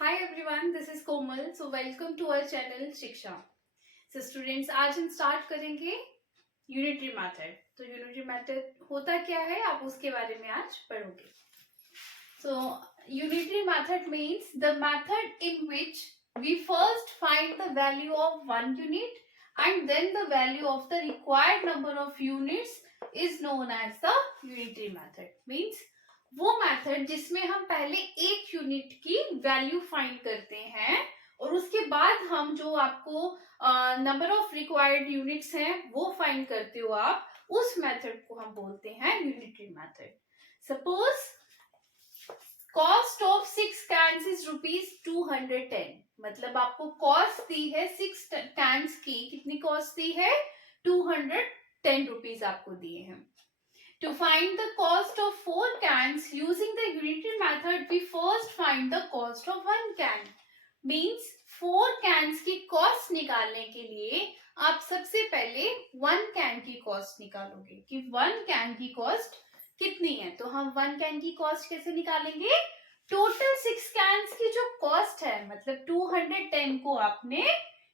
Hi everyone, this is Komal. So welcome to our channel शिक्षा. So students, आज हम start करेंगे unitary method. तो यूनिटरी मेथड होता क्या है आप उसके बारे में आज पढ़ोगे. So unitary method means the method in which we first find the value of one unit and then the value of the required number of units is known as the unitary method. Means वो method जिसमें हम पहले एक unit की value find करते हैं और उसके बाद हम जो आपको नंबर ऑफ रिक्वायर्ड यूनिट्स हैं वो फाइंड करते हो आप, उस मेथड को हम बोलते हैं unitary method. Suppose cost of 6 cans is ₹210. मतलब आपको कॉस्ट दी है 6 कैन्स की. कितनी कॉस्ट दी है? ₹210 आपको दिए हैं. To find the cost of 4 cans using the unitary method, we first find the cost of 1 can. Means 4 cans की cost निकालने के लिए आप सबसे पहले 1 can की cost निकालोगे कि 1 can की cost कितनी है. तो हम 1 can की cost कैसे निकालेंगे? टोटल 6 cans की जो cost है, मतलब 210 को आपने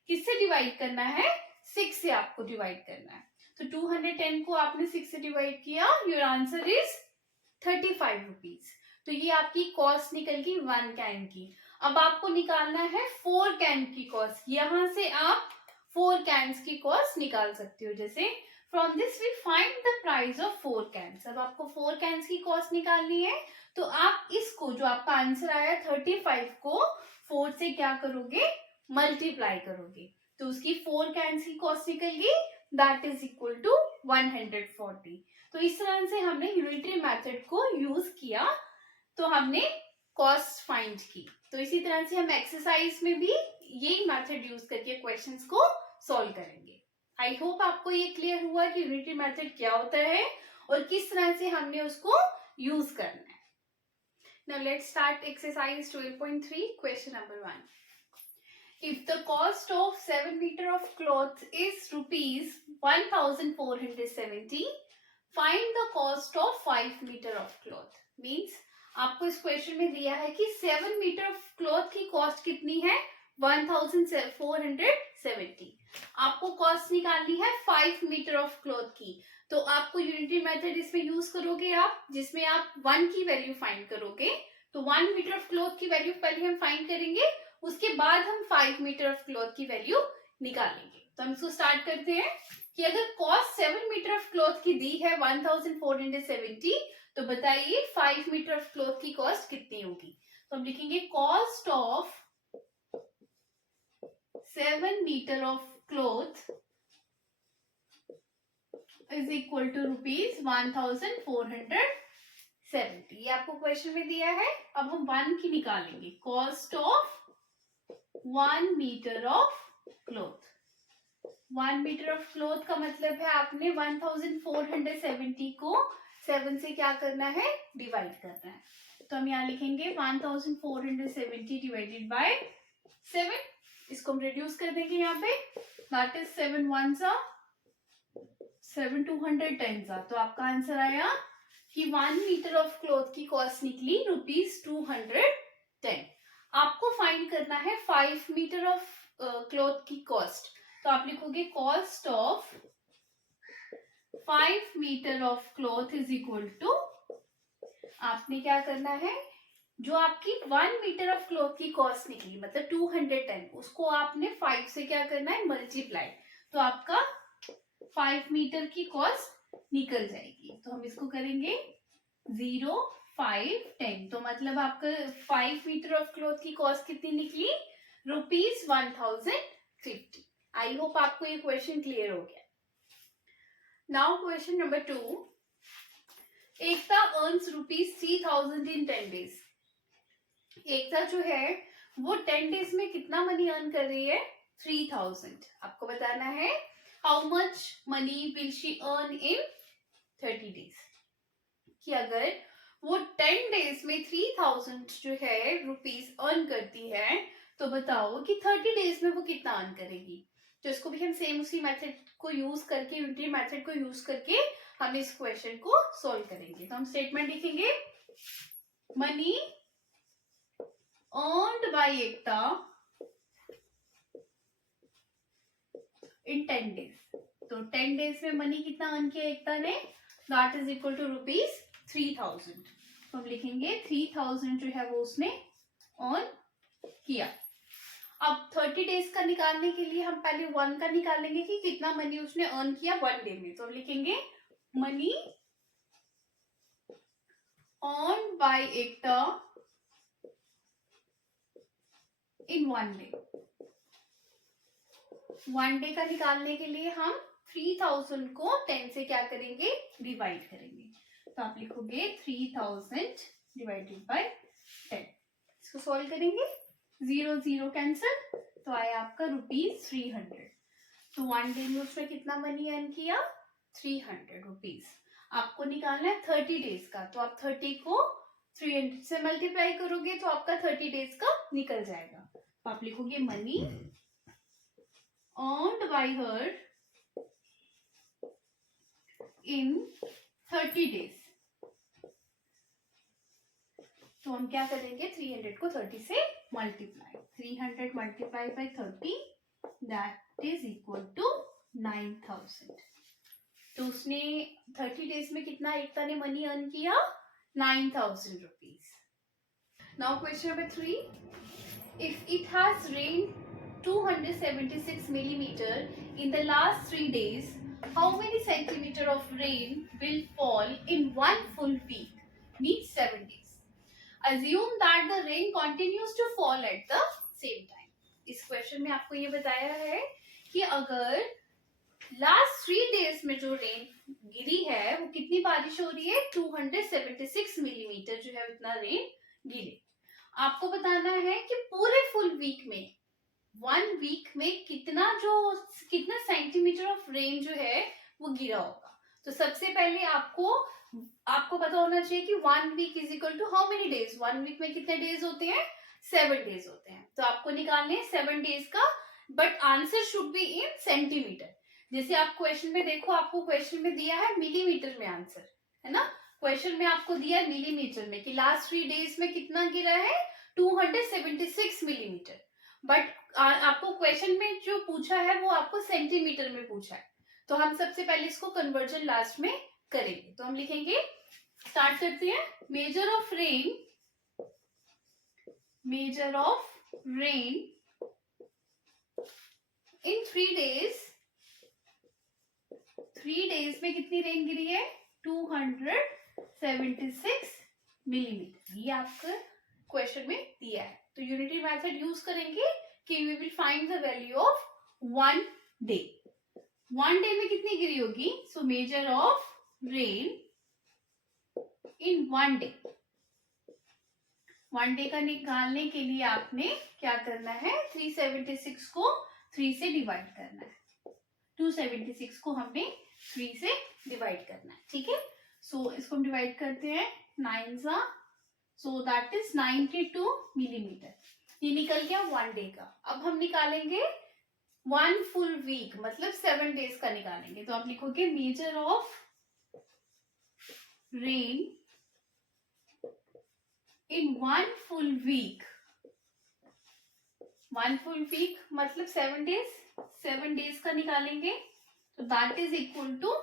किससे डिवाइड करना है? 6 से आपको डिवाइड करना है. तो 210 को आपने 6 से डिवाइड किया, योर आंसर इज ₹35. तो ये आपकी कॉस्ट निकल गई 1 कैन की. अब आपको निकालना है 4 कैन की कॉस्ट. यहां से आप 4 कैन्स की कॉस्ट निकाल सकते हो. जैसे from this we find the price of 4 cans. अब आपको 4 कैन्स की कॉस्ट निकालनी है तो आप इसको, जो आपका आंसर आया 35 को 4 से क्या करोगे? मल्टीप्लाई करोगे. तो उसकी 4 कैन्स की कॉस्ट निकल गई, that is equal to 140. तो इस तरह से हमने यूनिटरी मेथड को यूज किया, तो हमने कॉस्ट फाइंड की. तो इसी तरह से हम एक्सरसाइज में भी यही मेथड यूज करके क्वेश्चंस को सॉल्व करेंगे. आई होप आपको ये क्लियर हुआ कि यूनिटरी मेथड क्या होता है और किस तरह से हमने उसको यूज करना है. Now let's start exercise 12.3. Question number 1. If the cost of 7 meter of cloth is ₹1,470, find the cost of 5 meter of cloth. Means आपको इस क्वेश्चन में दिया है कि 7 मीटर ऑफ क्लॉथ की कॉस्ट कितनी है? 1,470. आपको कॉस्ट निकालनी है 5 मीटर ऑफ क्लॉथ की. तो आपको यूनिटरी मेथड इसमें यूज करोगे आप, जिसमें आप 1 की वैल्यू फाइंड करोगे. तो 1 मीटर ऑफ क्लॉथ की वैल्यू पहले हम फाइंड करेंगे, उसके बाद हम 5 मीटर ऑफ क्लॉथ की वैल्यू निकालेंगे. तो हम इसको स्टार्ट करते हैं कि अगर कॉस्ट 7 मीटर ऑफ क्लॉथ की दी है 1,470, तो बताइए 5 मीटर ऑफ क्लॉथ की कॉस्ट कितनी होगी. तो हम लिखेंगे cost of 7 metre of cloth is equal to ₹1,470. ये आपको क्वेश्चन में दिया है. अब हम 1 की निकालेंगे. Cost of 1 metre of cloth. 1 metre of cloth का मतलब है आपने 1,470 को 7 से क्या करना है? डिवाइड करना है. तो हम यहाँ लिखेंगे 1,470 डिवाइडेड बाय 7. इसको हम रिड्यूस कर देंगे यहाँ पे. That is 7 1s 7 210. तो आपका आंसर आया कि 1 मीटर ऑफ क्लॉथ की कॉस्ट निकली ₹210. आपको फाइंड करना है 5 मीटर ऑफ क्लॉथ की कॉस्ट. तो आप लिखोगे cost of 5 metre of cloth is equal to, आपने क्या करना है, जो आपकी 1 मीटर ऑफ क्लॉथ की कॉस्ट निकली मतलब 210, उसको आपने 5 से क्या करना है? मल्टीप्लाई. तो आपका 5 मीटर की कॉस्ट निकल जाएगी. तो हम इसको करेंगे 0 5 10. तो मतलब आपका 5 मीटर ऑफ क्लॉथ की कॉस्ट कितनी निकली? ₹1,050. आई होप आपको ये क्वेश्चन क्लियर हो गया. Now question number 2. एकता अर्न्स ₹3,000 इन 10 days. एकता जो है वो 10 days में कितना मनी अर्न कर रही है? 3,000. आपको बताना है how much money will she earn in 30 days. कि अगर वो 10 days में 3,000 जो है रुपीस अर्न करती है, तो बताओ कि 30 days में वो कितना अर्न करेगी. तो इसको भी हम सेम उसी मेथड को यूज करके, यूनिटरी मेथड को यूज करके हम इस क्वेश्चन को सॉल्व करेंगे. तो हम स्टेटमेंट लिखेंगे money earned by Ekta in 10 days. तो 10 days में मनी कितना अर्न किया एकता ने, दैट इज इक्वल टू ₹3000. तो हम लिखेंगे 3000 जो है वो उसने अर्न किया. अब 30 डेज का निकालने के लिए हम पहले 1 का निकालेंगे कि कितना मनी उसने अर्न किया 1 डे में. तो हम लिखेंगे money earn by Ekta in 1 day. 1 day का निकालने के लिए हम 3000 को 10 से क्या करेंगे, डिवाइड करेंगे. तो आप लिखोगे 3000 डिवाइडेड बाय 10. इसको सॉल्व करेंगे, 0 0 कैंसिल, तो आया आपका ₹300. तो 1 डे में उसने कितना मनी अर्न किया, ₹300. आपको निकालना है 30 डेज का. तो आप 30 को 300 से मल्टीप्लाई करोगे तो आपका 30 डेज का निकल जाएगा. तो आप लिखोगे money earned by her in 30 days. तो हम क्या करेंगे, 300 को 30 से multiply, 300 multiply by 30 that is equal to 9000. तो उसने 30 डेज में कितना एकता ने मनी अर्न किया, ₹9000. Now question number 3. If it has rain 276 millimeter in the last 3 days, how many centimeter of rain will fall in 1 full week, means 7 days? Assume that the rain continues to fall at the same time. इस question में आपको ये बताया है कि अगर last 3 days में जो रेन गिरी है वो कितनी बारिश हो रही है, 276 मिलीमीटर जो है उतना रेन गिरे. आपको बताना है कि पूरे फुल वीक में 1 वीक में कितना सेंटीमीटर ऑफ रेन जो है वो गिरा होगा. तो सबसे पहले आपको पता होना चाहिए कि 1 week is equal to how many days. 1 week में कितने डेज होते हैं, 7 डेज होते हैं. तो आपको निकालने हैं 7 डेज का, but answer should be in centimetre. जैसे आप क्वेश्चन में देखो, आपको क्वेश्चन में दिया है मिलीमीटर में आंसर, है ना. क्वेश्चन में आपको दिया है मिलीमीटर में कि लास्ट 3 डेज में कितना गिरा है, 276 मिलीमीटर. बट आपको क्वेश्चन में जो पूछा है वो आपको सेंटीमीटर में पूछा है. तो हम सबसे पहले इसको कन्वर्जन लास्ट में करेंगे. तो हम लिखेंगे, स्टार्ट करते हैं. Major of rain in 3 days. 3 days में कितनी रेन गिरी है, 276 मिलीमीटर. ये आपका क्वेश्चन में दिया है. तो यूनिटरी मेथड यूज करेंगे कि we will find the value of 1 day. 1 day में कितनी गिरी होगी, so measure of rain in 1 day. 1 day का निकालने के लिए आपने क्या करना है, 376 को 3 से डिवाइड करना है. 276 को हमने 3 से डिवाइड करना है. ठीक है. सो इसको हम डिवाइड करते हैं, 9 सो दैट इज 92 मिलीमीटर. ये निकल गया 1 डे का. अब हम निकालेंगे 1 फुल वीक, मतलब 7 डेज का निकालेंगे. तो आप लिखोगे measure of rain in 1 full week. 1 full week मतलब 7 डेज. 7 डेज का निकालेंगे तो दैट इज इक्वल टू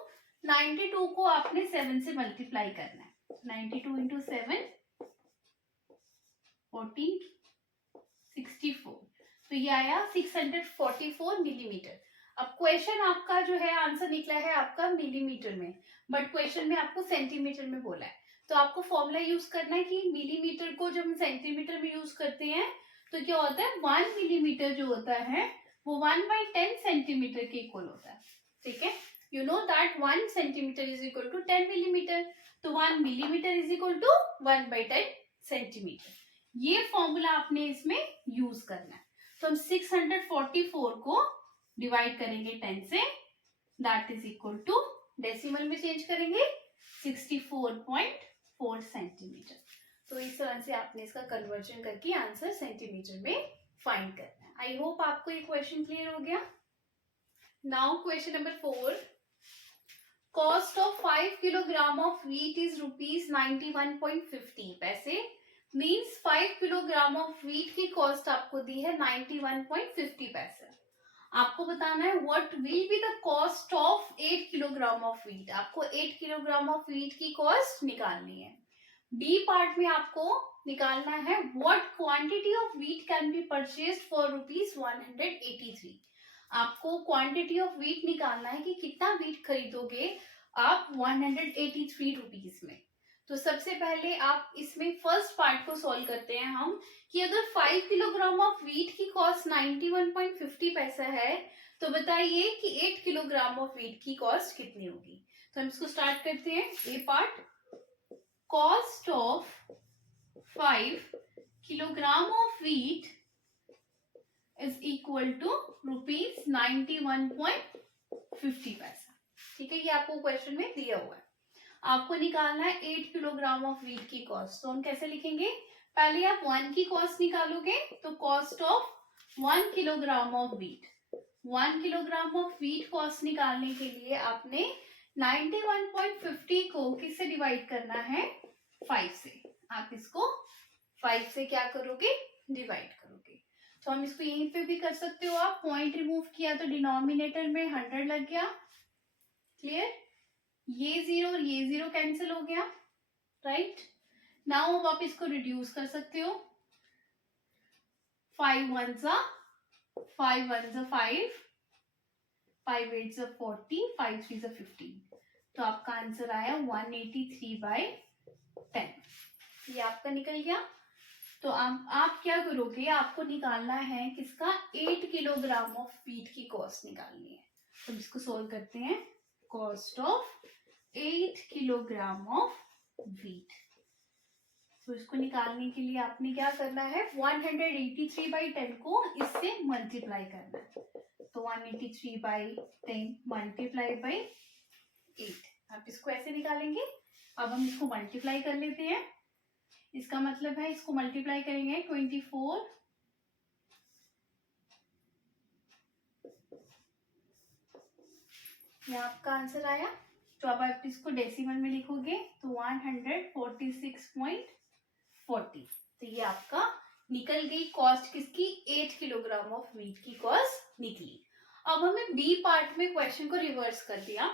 92 को आपने 7 से मल्टीप्लाई करना है. 92 इंटू 7 14 64. तो ये आया 644 मिलीमीटर. अब क्वेश्चन आपका जो है आंसर निकला है आपका मिलीमीटर में, बट क्वेश्चन में आपको सेंटीमीटर में बोला है. तो आपको फॉर्मूला यूज करना है कि मिलीमीटर को जब हम सेंटीमीटर में यूज करते हैं तो क्या होता है, 1 मिलीमीटर जो होता है वो 1/10 सेंटीमीटर के इक्वल होता है. ठीक है. You know that 1 centimetre is equal to 10 millimetre. तो 1 millimetre is equal to 1/10 centimetre. ये फॉर्मूला आपने इसमें यूज करना है. तो हम 644 को डिवाइड करेंगे 10 से, that is equal to, decimal में चेंज करेंगे, 64.4 सेंटीमीटर. तो इस तरह से आपने इसका कन्वर्जन करके आंसर सेंटीमीटर में फाइंड करना है. आई होप आपको ये क्वेश्चन क्लियर हो गया. Now question number 4. Cost of 5 kilogram of wheat is ₹91.50. Means 5 kilogram of wheat की कॉस्ट आपको दी है 91.50 पैसे। आपको बताना है what will be the cost of 8 kilogram of wheat. आपको 8 किलोग्राम ऑफ व्हीट की कॉस्ट निकालनी है। बी पार्ट में आपको निकालना है what quantity of wheat can be purchased for ₹183। आपको क्वांटिटी ऑफ व्हीट निकालना है कि कितना व्हीट खरीदोगे आप 183 रुपीज में। तो सबसे पहले आप इसमें फर्स्ट पार्ट को सॉल्व करते हैं हम कि अगर 5 किलोग्राम ऑफ व्हीट की कॉस्ट 91.50 पैसा है तो बताइए कि 8 किलोग्राम ऑफ व्हीट की कॉस्ट कितनी होगी। तो हम इसको स्टार्ट करते हैं। A part, cost of 5 kilogram of wheat is equal to ₹91.50 पैसा। ठीक है, ये आपको क्वेश्चन में दिया हुआ है। आपको निकालना है 8 किलोग्राम ऑफ व्हीट की कॉस्ट। तो हम कैसे लिखेंगे, पहले आप 1 की कॉस्ट निकालोगे तो cost of 1 kilogram of wheat, 1 kilogram of wheat cost निकालने के लिए आपने 91.50 को किससे डिवाइड करना है, 5 से। आप इसको 5 से क्या करोगे, डिवाइड करोगे। तो हम इसको यहीं पे भी कर सकते हो, आप पॉइंट रिमूव किया तो डिनोमिनेटर में 100 लग गया। क्लियर, ये 0 और ये 0 कैंसिल हो गया, राइट। नाउ अब आप इसको रिड्यूस कर सकते हो। 5 1 जा 5 1 जा 5, 5 8 जा 40, 5 3 जा 15। तो आपका आंसर आया 183/10। ये आपका निकल गया। तो आप क्या करोगे, आपको निकालना है किसका, 8 किलोग्राम ऑफ व्हीट की कॉस्ट निकालनी है। तो इसको सोल्व करते हैं। Cost of 8 kilogram of wheat. तो इसको निकालने के लिए आपने क्या करना है, 183/10 को इससे मल्टीप्लाई करना है। तो 183/10 मल्टीप्लाई बाई 8। आप इसको ऐसे निकालेंगे। अब हम इसको मल्टीप्लाई कर लेते हैं। इसका मतलब है इसको मल्टीप्लाई करेंगे 24, ये आपका आंसर आया। तो अब आप इसको डेसिमल में लिखोगे तो 146.40। तो ये आपका निकल गई कॉस्ट किसकी, 8 किलोग्राम ऑफ व्हीट की कॉस्ट निकली। अब हमें बी पार्ट में क्वेश्चन को रिवर्स कर दिया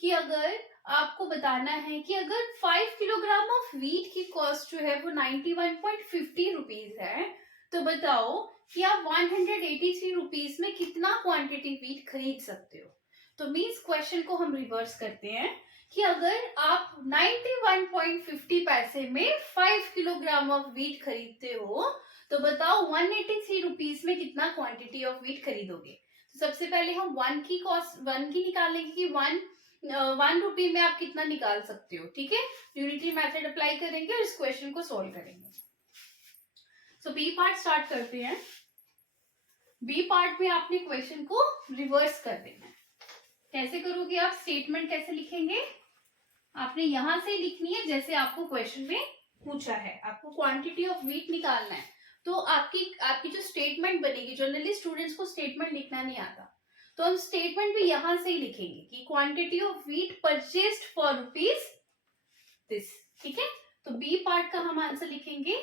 कि अगर आपको बताना है कि अगर 5 किलोग्राम ऑफ व्हीट की कॉस्ट जो है वो 91.50 रुपीज है, तो बताओ कि आप 183 रुपीज में कितना क्वांटिटी व्हीट खरीद सकते हो। तो मीन्स क्वेश्चन को हम रिवर्स करते हैं कि अगर आप 91.50 पैसे में 5 किलोग्राम ऑफ व्हीट खरीदते हो तो बताओ 183 रुपीज में कितना क्वांटिटी ऑफ व्हीट खरीदोगे। तो सबसे पहले हम 1 की कॉस्ट 1 की निकालेंगे कि 1 रुपी में आप कितना निकाल सकते हो। ठीक है, यूनिटरी मेथड अप्लाई करेंगे और इस क्वेश्चन को सोल्व करेंगे। सो बी पार्ट स्टार्ट करते हैं। बी पार्ट में आपने क्वेश्चन को रिवर्स कर देना है। कैसे करोगे आप, स्टेटमेंट कैसे लिखेंगे, आपने यहां से लिखनी है जैसे आपको क्वेश्चन में पूछा है। आपको क्वांटिटी ऑफ व्हीट निकालना है तो आपकी जो स्टेटमेंट बनेगी, जनरली स्टूडेंट्स को स्टेटमेंट लिखना नहीं आता, तो हम स्टेटमेंट भी यहां से ही लिखेंगे कि quantity of wheat purchased for rupees this. ठीक है, तो बी पार्ट का हम आंसर लिखेंगे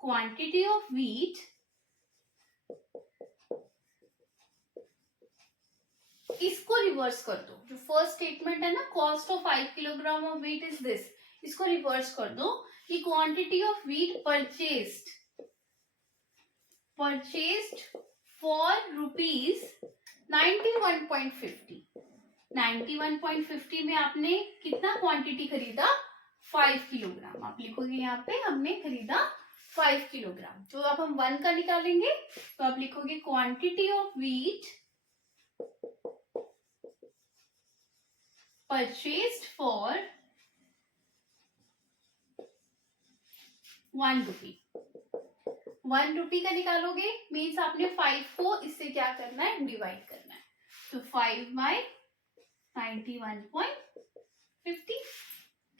क्वांटिटी ऑफ व्हीट इसको रिवर्स कर दो। जो फर्स्ट स्टेटमेंट है ना, cost of 5 kilogram of wheat is this, इसको रिवर्स कर दो कि quantity of wheat purchased for rupees 91.50। 91.50 में आपने कितना क्वांटिटी खरीदा, 5 किलोग्राम। आप लिखोगे यहाँ पे हमने खरीदा 5 किलोग्राम। तो अब हम 1 का निकालेंगे तो आप लिखोगे quantity of wheat purchased for 1 rupee. 1 rupee का निकालोगे मीन्स आपने 5 को इससे क्या करना है, डिवाइड करना है। तो 5/91.50।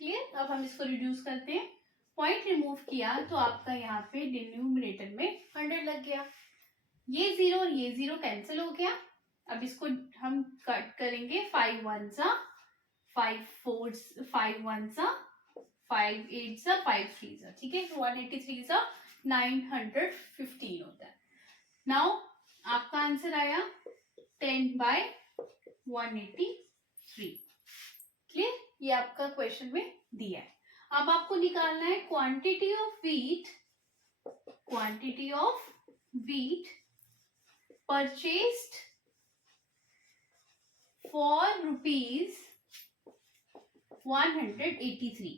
क्लियर, अब हम इसको रिड्यूस करते हैं। पॉइंट रिमूव किया तो आपका यहाँ पे डिनोमिनेटर में 100 लग गया। ये 0 और ये 0 कैंसिल हो गया। अब इसको हम कट करेंगे, 5 1 जा 5 4 5 1 जा 5 8 सा 5 3 सा, ठीक है, 183 सा 915 होता है। नाउ आपका आंसर आया 10/183। क्लियर, ये आपका क्वेश्चन में दिया है। अब आपको निकालना है quantity of wheat purchased for rupees 183।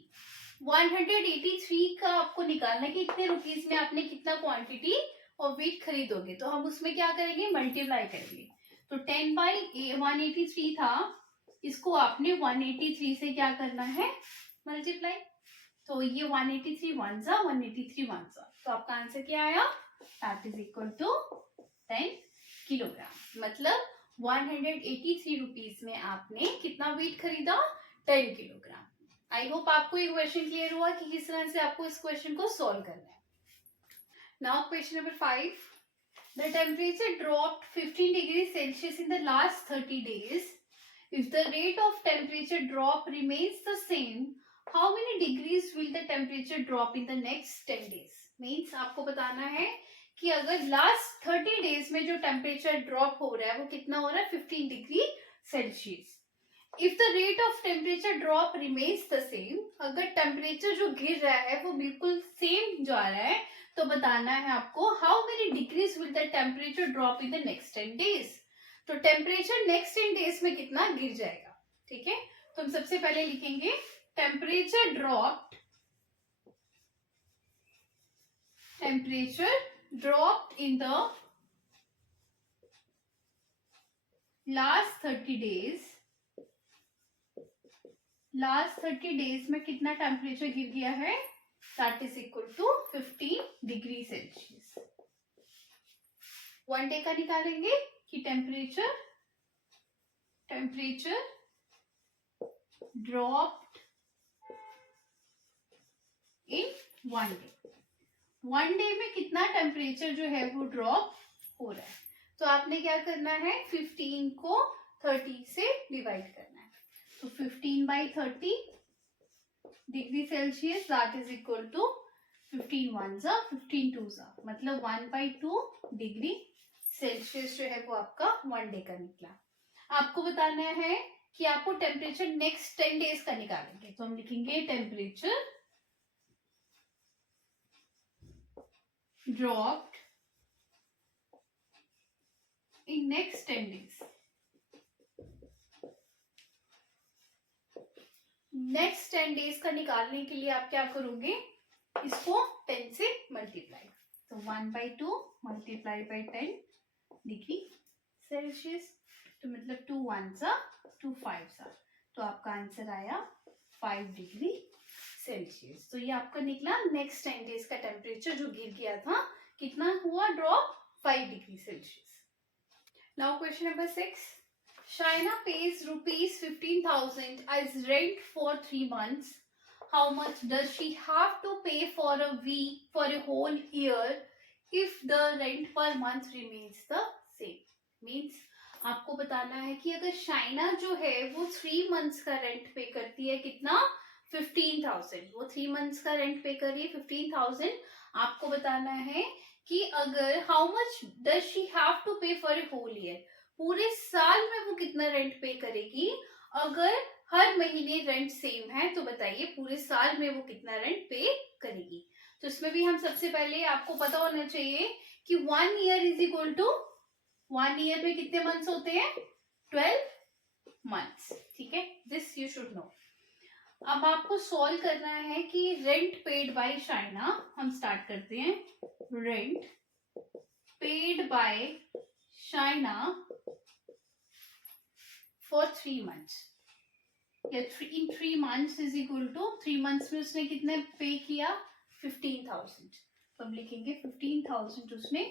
183 का आपको निकालना है कि इतने रुपीज में आपने कितना क्वांटिटी और वेट खरीदोगे, तो हम उसमें क्या करेंगे, मल्टीप्लाई करेंगे। तो 10/183 था, इसको आपने 183 से क्या करना है, मल्टीप्लाई। तो ये 183 वन सा 183 वन सा, तो आपका आंसर क्या आया, that is equal to 10 kilogram. मतलब 183 रुपीज में आपने कितना वेट खरीदा, 10 किलोग्राम। आई होप आपको ये क्वेश्चन क्लियर हुआ कि किस तरह से आपको इस क्वेश्चन को सॉल्व करना है। Now question number 5, the temperature dropped 15 degree Celsius in the last 30 days. If the rate of temperature drop remains the same, how many degrees will the temperature drop in the next 10 days? Means आपको बताना है कि अगर last 30 days में जो temperature drop हो रहा है वो कितना हो रहा है, 15 degree Celsius. If the rate of temperature drop remains the same, अगर टेम्परेचर जो गिर रहा है वो बिल्कुल सेम जा रहा है, तो बताना है आपको how many degrees will the temperature drop in the next 10 days. तो टेम्परेचर नेक्स्ट 10 डेज में कितना गिर जाएगा, ठीक है। तो हम सबसे पहले लिखेंगे temperature dropped in the last 30 days. Last 30 days में कितना टेम्परेचर गिर गया है, that is equal to 15 degree Celsius. One day का निकालेंगे कि temperature dropped in one day. One day में कितना टेम्परेचर जो है वो ड्रॉप हो रहा है, तो आपने क्या करना है, 15 को 30 से डिवाइड करना है। तो 15/30 degree Celsius, that is equal to 15 one सा 15 टू सा, मतलब 1/2 डिग्री सेल्सियस जो है वो आपका वन डे का निकला। आपको बताना है कि आपको टेम्परेचर नेक्स्ट 10 डेज का निकालेंगे, तो हम लिखेंगे temperature dropped in next 10 days. Next 10 days का निकालने के लिए आप क्या करोगे, इसको 10 से मल्टीप्लाई, तो 1/2 मल्टीप्लाई बाई 10 डिग्री सेल्सियस, तो मतलब 2 वन सा 2 5 सा, तो आपका आंसर आया 5 डिग्री सेल्सियस। तो ये आपका निकला नेक्स्ट 10 डेज का टेम्परेचर जो गिर गया था, कितना हुआ drop, 5 degree Celsius. Now question number 6, Shaina pays rupees 15,000 as rent for 3 months. How much does she have to pay for a whole year if the rent per month remains the same? Means आपको बताना है कि अगर शाइना जो है वो 3 months का rent पे करती है, कितना, 15,000, वो 3 मंथ्स का रेंट पे कर रही है 15,000। आपको बताना है कि अगर how much does she have to pay for a whole year, पूरे साल में वो कितना रेंट पे करेगी। अगर हर महीने रेंट सेम है तो बताइए पूरे साल में वो कितना रेंट पे करेगी। तो इसमें भी हम सबसे पहले आपको पता होना चाहिए कि 1 year is equal to 1 year में कितने मंथ्स होते हैं, 12 मंथ्स, ठीक है, दिस यू शुड नो। अब आपको सॉल्व करना है कि रेंट पेड बाय शाइना, हम स्टार्ट करते हैं, rent paid by Shaina for 3 months, या in 3 months is equal to 3 months में उसने कितने पे किया, 15,000, तो हम लिखेंगे 15,000 उसने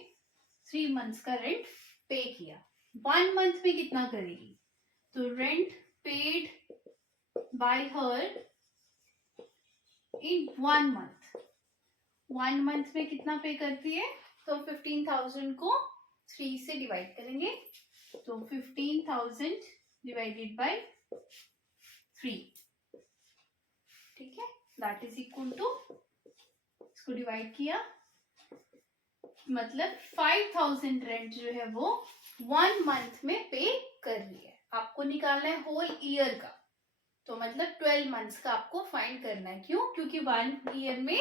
3 months का रेंट पे किया। 1 मंथ में कितना करेगी, तो rent paid by her in 1 month, 1 month में कितना पे करती है, तो 15,000 को 3 से डिवाइड करेंगे, तो 15,000 डिवाइडेड बाय 3, ठीक है। दैट इज इक्वल टू, इसको डिवाइड किया, मतलब 5000 रेंट जो है वो 1 मंथ में पे कर रही है। आपको निकालना है होल ईयर का, तो मतलब 12 मंथ्स का आपको फाइंड करना है। क्यों? क्योंकि 1 ईयर में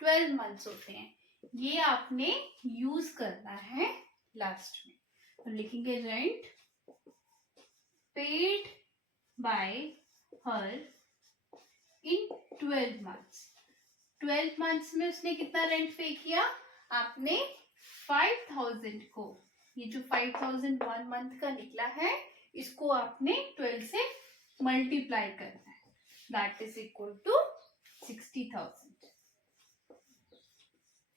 12 मंथ्स होते हैं। ये आपने यूज करना है लास्ट में। तो लिखेंगे rent paid by her in 12 months. 12 months में उसने कितना रेंट पे किया? आपने 5000 को, ये जो 5000 1 मंथ का निकला है, इसको आपने 12 से मल्टीप्लाई करना है, दैट इज इक्वल टू 60,000।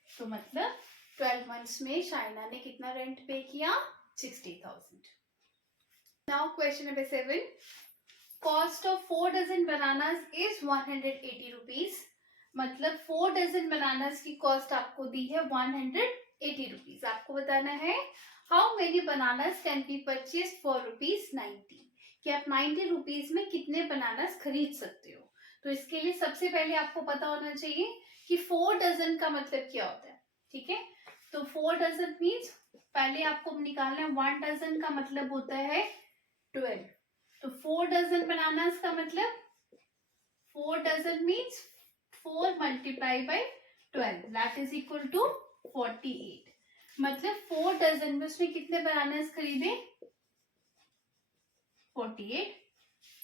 तो मतलब 12 मंथ्स में शाइना ने कितना रेंट पे किया? 60,000। Now question number 7, cost of 4 dozen bananas is 180 rupees. मतलब 4 डजन बनानास की कॉस्ट आपको दी है 180 रुपीज। आपको बताना है how many bananas can be purchase for ₹90, कि आप 90 रुपीज में कितने बनानास खरीद सकते हो। तो इसके लिए सबसे पहले आपको पता होना चाहिए कि 4 डजन का मतलब क्या होता है। ठीक है, तो 4 डजन मीन्स पहले आपको निकालना है 1 डजन का मतलब होता है 12। तो 4 डजन बनानास का मतलब 4 dozen means 4 multiply by 12, that is equal to 48। मतलब 4 डजन में उसने कितने बनानास खरीदे? 48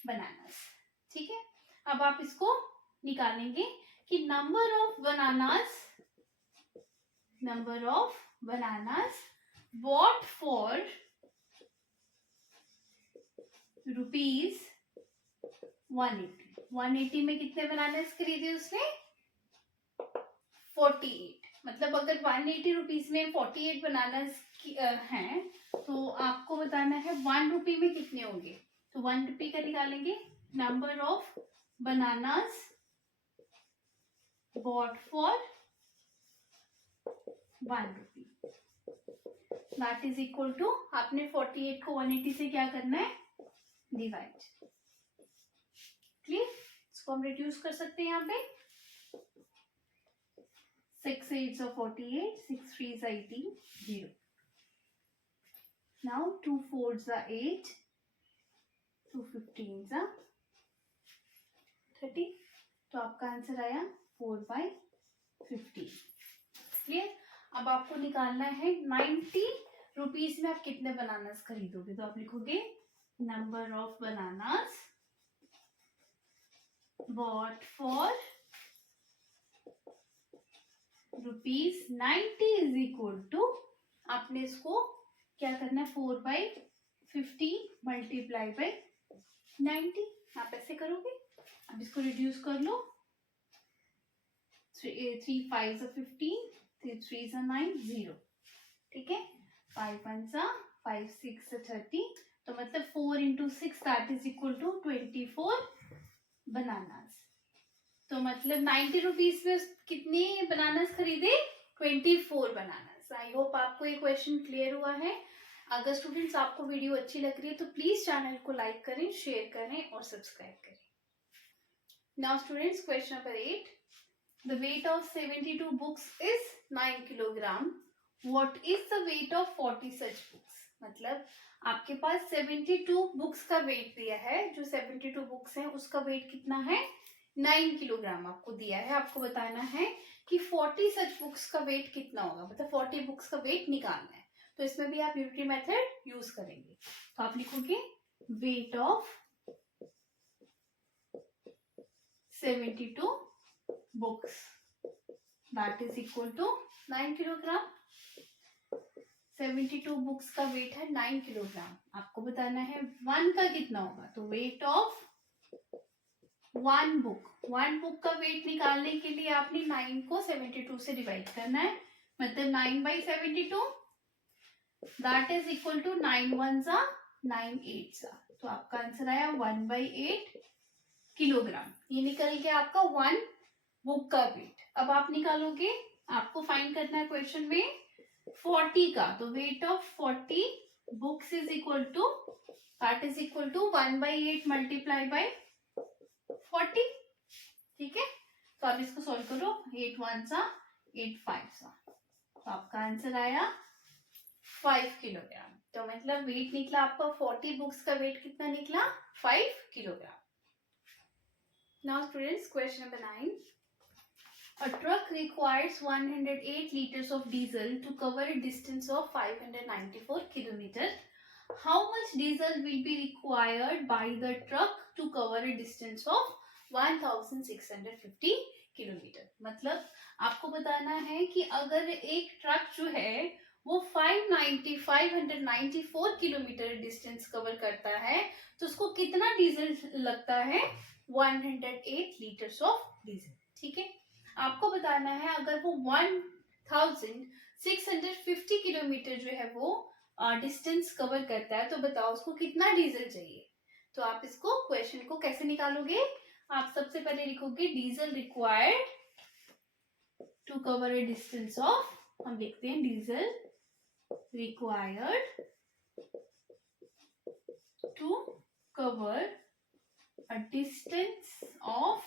बनानास। ठीक है, अब आप इसको निकालेंगे कि number of bananas bought for rupees 180। 180 में कितने बनानास खरीदे उसने? 48। मतलब अगर 180 रुपीज में 48 बनानास हैं, तो आपको बताना है 1 रुपी में कितने होंगे। तो 1 रुपी का निकालेंगे, number of bananas bought for 1 rupee, that is equal to, आपने 48 को 180 से क्या करना है? डिवाइड। क्लियर? इसको हम रिड्यूस कर सकते हैं यहाँ पे। 6 8s are 48, 6 3s are 18, 0. Now 2 4s are 8, 2 15s are 30. तो आपका आंसर आया 4/15। क्लियर? अब आपको निकालना है 90 रुपीज में आप कितने बनानास खरीदोगे। तो आप लिखोगे number of bananas bought for ₹90 is equal to, आपने इसको क्या करना है? 4/50 मल्टीप्लाई बाई 90। आप ऐसे करोगे। अब इसको रिड्यूस कर लो, 3 5s are 15, 3 3s are 9, 0। ठीक है, 5 1s are 5 6 are 30। तो मतलब 4 into 6 that is equal to 24 bananas. तो मतलब 90 रुपीज में कितने बनानास खरीदे? 24 बनानास। आई होप आपको ये क्वेश्चन क्लियर हुआ है। अगर स्टूडेंट्स आपको वीडियो अच्छी लग रही है तो प्लीज चैनल को लाइक करें, शेयर करें और सब्सक्राइब करें। Now students, question number 8, the wait of 72 books is 9 kilogram. What is the wait of 40 such books. मतलब आपके पास 72 बुक्स का वेट दिया है, जो 72 बुक्स हैं उसका वेट कितना है? 9 किलोग्राम आपको दिया है। आपको बताना है कि 40 सच बुक्स का वेट कितना होगा, मतलब 40 बुक्स का वेट निकालना है। तो इसमें भी आप यूनिटरी मेथड यूज करेंगे। तो आप लिखोगे weight of 72 books that is equal to 9 kilogram. 72 books का वेट है 9 किलोग्राम। आपको बताना है 1 का कितना होगा। तो वेट ऑफ 1 बुक का वेट निकालने के लिए आपने 9 को 72 से डिवाइड करना है, मतलब 9/72 that is equal to 9 1s are 9 8s are। तो आपका आंसर आया 1/8 किलोग्राम। ये निकल गया आपका 1 बुक का वेट। अब आप निकालोगे, आपको फाइंड करना है क्वेश्चन में 40 का। तो weight of 40 books is equal to, that is equal to 1/8 multiply by 40। ठीक है, तो आप इसको सॉल्व करो, 8 1 सा 8 5 सा, तो आपका आंसर आया 5 किलोग्राम। तो मतलब वेट निकला आपका 40 बुक्स का वेट कितना निकला, 5 kilogram. Now students, question number 9, a truck requires 108 liters of diesel to cover a distance of 594 kilometer. How much diesel will be required by the truck to cover a distance of 1650 kilometre? मतलब आपको बताना है कि अगर एक truck जो है वो 594 किलोमीटर डिस्टेंस कवर करता है तो उसको कितना डीजल लगता है, 108 लीटर्स ऑफ डीजल। ठीक है, आपको बताना है अगर वो 1650 किलोमीटर जो है वो डिस्टेंस कवर करता है तो बताओ उसको कितना डीजल चाहिए। तो आप इसको क्वेश्चन को कैसे निकालोगे, आप सबसे पहले लिखोगे diesel required to cover a distance of, हम लिखते हैं diesel required to cover a distance of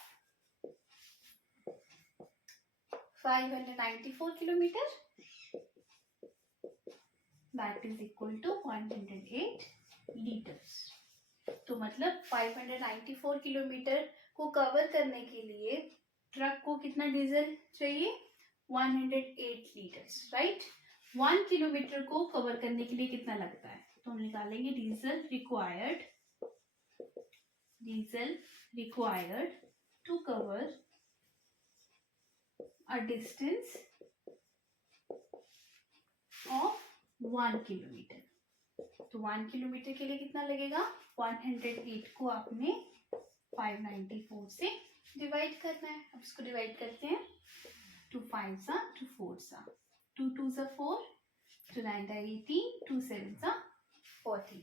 594 kilometre, that is equal to 108 litres. तो मतलब 594 किलोमीटर को कवर करने के लिए ट्रक को कितना डीजल चाहिए, 108 लीटर्स, राइट। 1 किलोमीटर को कवर करने के लिए कितना लगता है, तो हम निकालेंगे diesel required to cover a distance of 1 kilometre. तो 1 किलोमीटर के लिए कितना लगेगा, 108 को आपने 594 से डिवाइड करना है। अब इसको डिवाइड करते हैं, 2 5 सा 2 4 सा, 2 2 सा 4, 2 9 सा 18, 2 7 सा 14।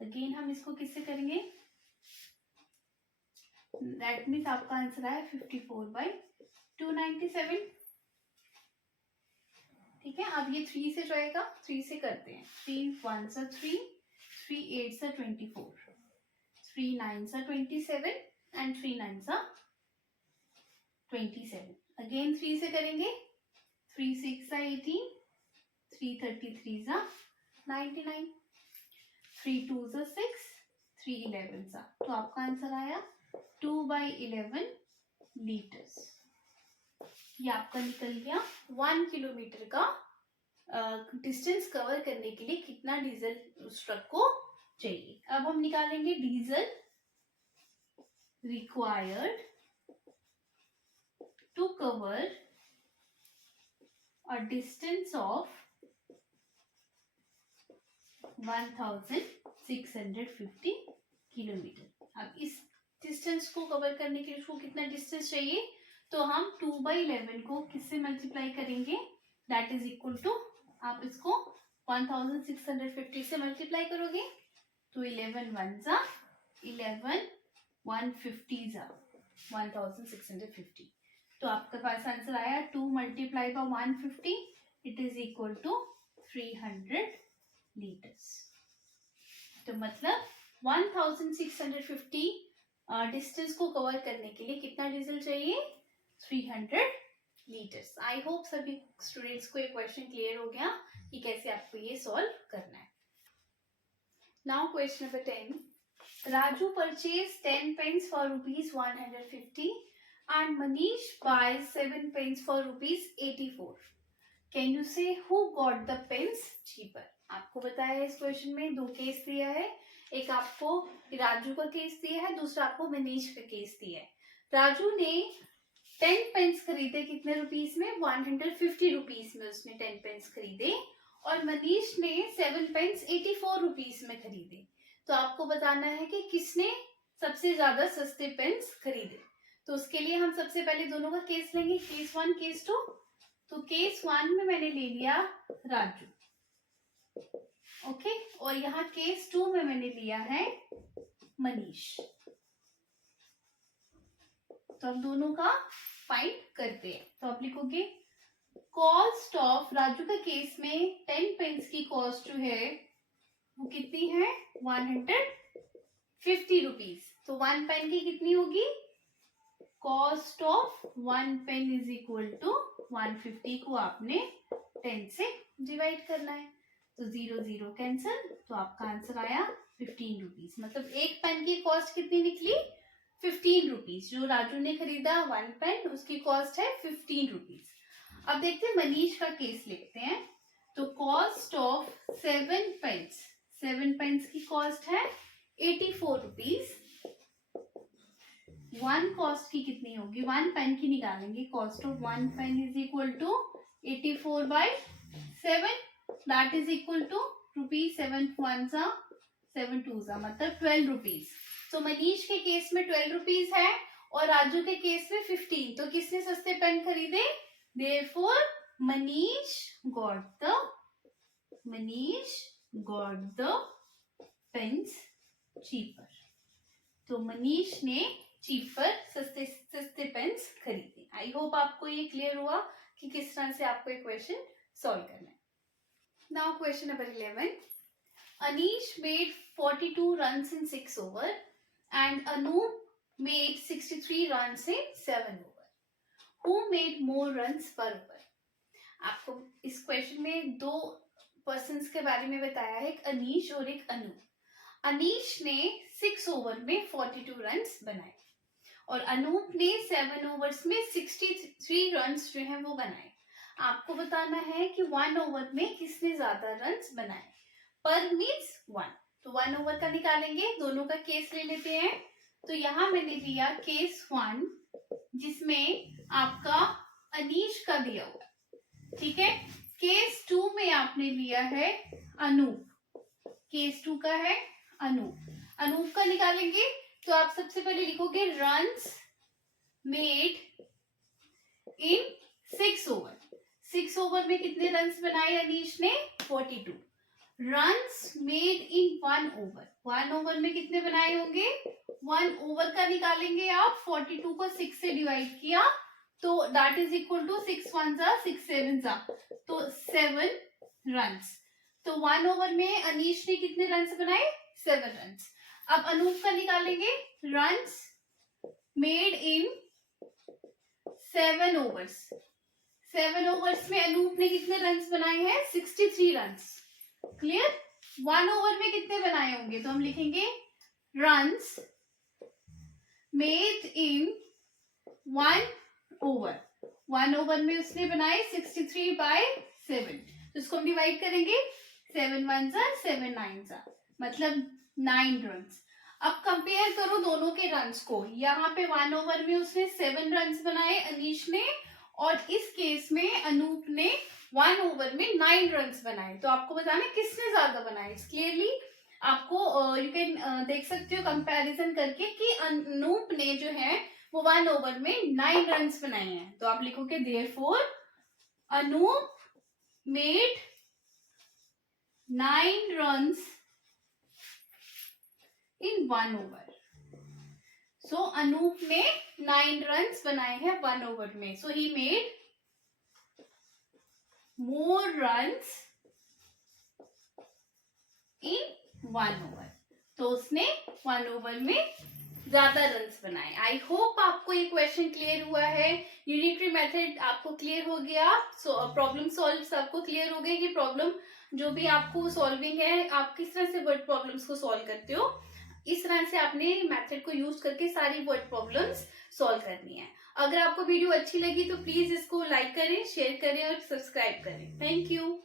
अगेन हम इसको किससे करेंगे, दैट मीन्स आपका आंसर आया 54/297। ठीक है, अब ये 3 से जाएगा, 3 से करते हैं, 3 1 सा 3, 3 8 सा 24, 3 9 सा 27 एंड 3 9 सा 27। अगेन 3 से करेंगे, 3 6 सा 18, 3 33 सा 99, 3 2 सा 6, 3 11 सा, तो आपका आंसर आया 2/11 लीटर्स। ये आपका निकल गया 1 किलोमीटर का डिस्टेंस कवर करने के लिए कितना डीजल उस ट्रक को चाहिए। अब हम निकालेंगे diesel required to cover a distance of 1650 kilometre. अब इस डिस्टेंस को कवर करने के लिए उसको कितना डिस्टेंस चाहिए, तो हम 2/11 को किससे मल्टीप्लाई करेंगे, दैट इज इक्वल टू, आप इसको 1650 से मल्टीप्लाई करोगे तो 11 1 जा 11, 150 जा 1650, तो आपके पास आंसर आया 2 multiply by 150, it is equal to 300 litres. तो मतलब 1650 डिस्टेंस को कवर करने के लिए कितना डीजल चाहिए, 300 लीटर्स। आई होप सभी स्टूडेंट्स को ये क्वेश्चन क्लियर हो गया कि कैसे आपको ये सॉल्व करना है। Now question number 10, Raju purchase 10 pens for ₹150 and Manish buys 7 pens for ₹84. Can you say who got the pens cheaper? आपको बताया है इस क्वेश्चन में 2 केस दिया है, एक आपको राजू का केस दिया है, दूसरा आपको मनीष का केस दिया है। राजू ने 10 पेन्स खरीदे कितने रुपीस में, 150 रुपीस में उसने 10 पेन्स खरीदे, और मनीष ने 7 पेन्स 84 रुपीस में खरीदे। तो आपको बताना है कि किसने सबसे ज्यादा सस्ते पेन्स खरीदे। तो उसके लिए हम सबसे पहले दोनों का केस लेंगे, केस 1 केस 2। तो केस 1 में मैंने ले लिया राजू, ओके, और यहाँ केस 2 में मैंने लिया है मनीष। तो अब दोनों का फाइंड करते हैं। तो आप लिखोगे कॉस्ट ऑफ, राजू का केस में 10 पेन्स की कॉस्ट जो है वो कितनी है, 150 रुपीज। तो 1 पेन की कितनी होगी cost of 1 pen is equal to 150 को आपने 10 से डिवाइड करना है, तो 0 0 कैंसिल, तो आपका आंसर आया 15 रुपीज। मतलब एक पेन की कॉस्ट कितनी निकली? 15 रुपीज। जो राजू ने खरीदा 1 पेन, उसकी कॉस्ट है 15 रुपीज। अब देखते हैं मनीष का केस लेते हैं। तो कॉस्ट ऑफ 7 पेन्स, 7 पेन्स की कॉस्ट है 84 रुपीज। 1 कॉस्ट की कितनी होगी? 1 पेन की निकालेंगे। Cost of 1 pen is equal to 84 by 7, that is equal to rupees 7 1 सा 7 2 सा, मतलब 12 रुपीज। तो मनीष के केस में 12 रुपीज है और राजू के केस में 15। तो किसने सस्ते पेन खरीदे? Therefore, Manish got the pens cheaper. तो मनीष ने चीपर सस्ते पेन्स खरीदे। आई होप आपको ये क्लियर हुआ कि किस तरह से आपको ये क्वेश्चन सॉल्व करना है। Now question number 11। Anish made 42 runs in 6 over and Anup made 63 runs in 7 over. Who made more runs per over? आपको इस क्वेश्चन में 2 पर्सन्स के बारे में बताया है, एक अनीश और एक अनूप। अनीश ने 6 ओवर में 42 रन्स बनाए और अनूप ने 7 ओवर्स में 63 रन्स जो है वो बनाए। आपको बताना है कि 1 ओवर में किसने ज्यादा रन्स बनाए। पर मीन्स 1, तो 1 ओवर का निकालेंगे। दोनों का केस ले लेते हैं। तो यहाँ मैंने लिया केस 1, जिसमें आपका अनीश का दिया हुआ, ठीक है। केस 2 में आपने लिया है अनूप, केस 2 का है अनूप। अनूप का निकालेंगे तो आप सबसे पहले लिखोगे runs made in 6 over. 6 over में कितने रन्स बनाए अनीश ने? 42। Runs made in 1 over, 1 over में कितने बनाए होंगे? 1 ओवर का निकालेंगे आप। 42 को 6 से डिवाइड किया तो दैट इज इक्वल टू 6 1 जा 6 7 जा, तो 7 रन्स। तो 1 ओवर में अनीश ने कितने रन्स बनाए? 7 रन्स। अब अनूप का निकालेंगे। Runs made in 7 overs, 7 overs में अनूप ने कितने रन्स बनाए हैं? 63 रन्स। क्लियर? 1 ओवर में कितने बनाए होंगे? तो हम लिखेंगे runs made in 1 over. 1 over में उसने बनाए 63 बाय 7, तो इसको हम डिवाइड करेंगे। 7 1 जा 7 9 जा, मतलब 9 रन्स। अब कंपेयर करो दोनों के रन्स को। यहाँ पे 1 ओवर में उसने 7 रन्स बनाए अनीश ने, और इस केस में अनूप ने 1 ओवर में 9 रन्स बनाए। तो आपको बताना किसने ज्यादा बनाए। क्लियरली आपको यू कैन देख सकते हो कंपैरिजन करके कि अनूप ने जो है वो 1 ओवर में 9 रन्स बनाए हैं। तो आप लिखोगे therefore Anup made 9 runs in 1 over. So Anup ने 9 रन्स बनाए हैं 1 ओवर में। So he made more runs in 1 over. तो उसने 1 ओवर में ज्यादा रन्स बनाए। आई होप आपको ये क्वेश्चन क्लियर हुआ है। यूनिटरी मेथड आपको क्लियर हो गया। प्रॉब्लम सॉल्व आपको क्लियर हो गई कि प्रॉब्लम जो भी आपको सॉल्विंग है, आप किस तरह से वर्ड प्रॉब्लम्स को सॉल्व करते हो। इस तरह से आपने मेथड को यूज करके सारी वर्ड प्रॉब्लम्स सॉल्व करनी है। अगर आपको वीडियो अच्छी लगी तो प्लीज इसको लाइक करें, शेयर करें और सब्सक्राइब करें। Thank you.